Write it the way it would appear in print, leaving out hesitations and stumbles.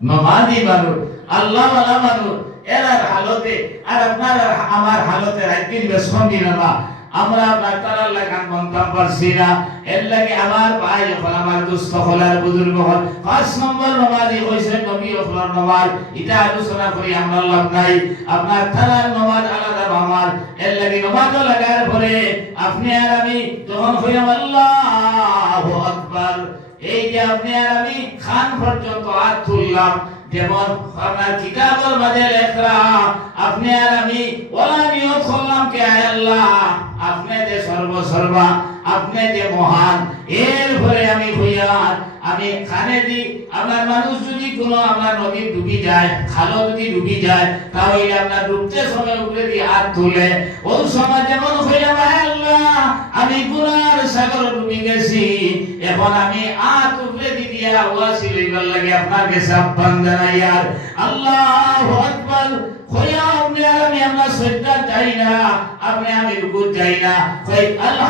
নমাজি মানুষ, আল্লাহ ওয়ালা মানুষ, এরার হালতে আর আপনার আমার হালতে রাখতে সঙ্গী না। আমরা আপনার তারার লাগান মন্তাম পারছি না। এর লাগে আমার ভাই যখন আমার দুস্থ হলার বুজুর্গ হল ৫ নম্বর নমাজি হয়েছে নবী ওফলার নমাজ। এটা আলোচনা করি আমরা লাভ নাই। আপনার তারার নমাজ আলাদা আমার। এর লাগে নমাজও লাগার পরে আপনি আর আমি যখন হইলাম আল্লাহু আকবার, এই যে আপনি আর আমি খান পর্যন্ত হাত তুললাম, যেমন আপনার কিতাবের মাঝে লেখা আপনি আর আমি ওলা নিয়ত করলাম কে আল্লাহ আপনি যে সর্বসর্বা, আপনি যে মহান, এরপরে আমি হইয়ার আমি খানে দি আপনার মানুষ যদি কোনো আপনার নদী ডুবি যায়, খালো যদি ডুবি যায়, তাহলে আপনার ডুবতে সময় উপরে দিয়ে হাত তুলে ওই সময় যেমন হইলাম আল্লাহ আমি গুনার সাগর ডুবি গেছি, এখন আমি হাত উপরে দিয়া ওয়াসি লইবার লাগে আপনার কাছে আহ্বান জানাই। আর আল্লাহু আকবার কইয়া আপনি আর আমি আমরা সজ্জা যাই না, আপনি আমি রুকু যাই না, কই আল্লাহ